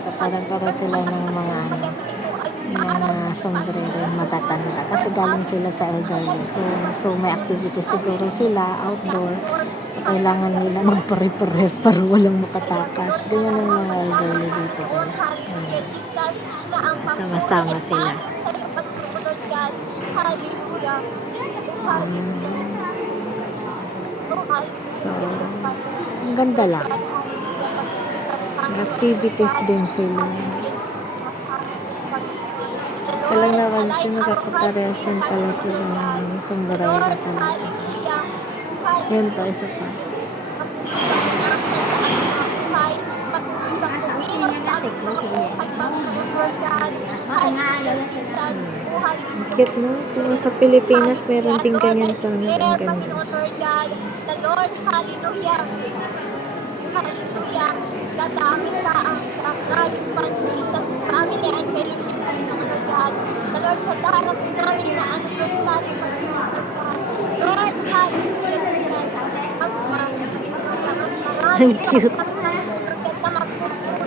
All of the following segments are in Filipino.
So, parang sila ng mga sombrero matatanda. Kasi galing sila sa elderly home. So, may activity siguro sila outdoor. So, kailangan nila magpare-pares para walang makatakas. Ganyan ang mga elderly dito, guys. Ayan. Sama-sama sila. So, ang ganda lang. May activities din sila. Talang napansin, nakakaparehas din pala sila ng sombrero talaga. Yan pa, isa pa. Cute, no? Kung sa Pilipinas, meron din ganyan sa ano, ang ganda. The Lord, hallelujah. Hallelujah. Dadami sa ang Christ Jesus family and fellowship ng God. The Lord, sa darap namin na ano Lord, Lord, hallelujah. Ang cute.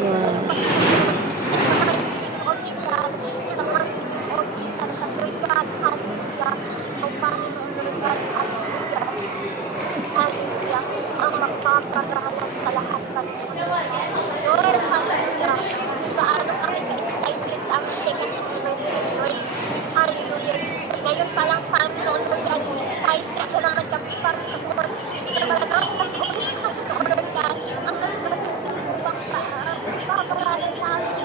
Wow. Ang magpaparalan sa lahat ng Lord, hallelujah. Paano kami excited sa aming second anniversary, Lord. Hallelujah. Ngayon pa lang, Panginoon, Lord God, excited na naman kami para sa Lord. Na malanang pag-uwi ka sa Lord God. Ang nagpapang paparalan sa amin.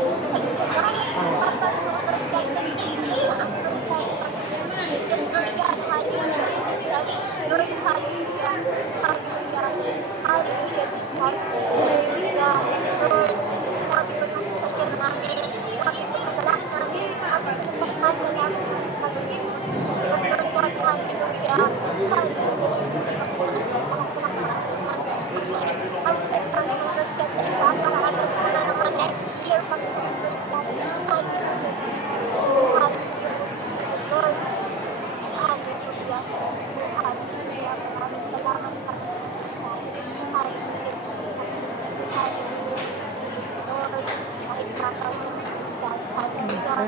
Sa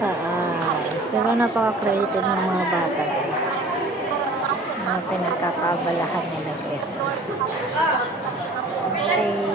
taas. Diba napaka-creative ng mga bata, guys. Mga pinagkakaabalahan nila, guys. Shade.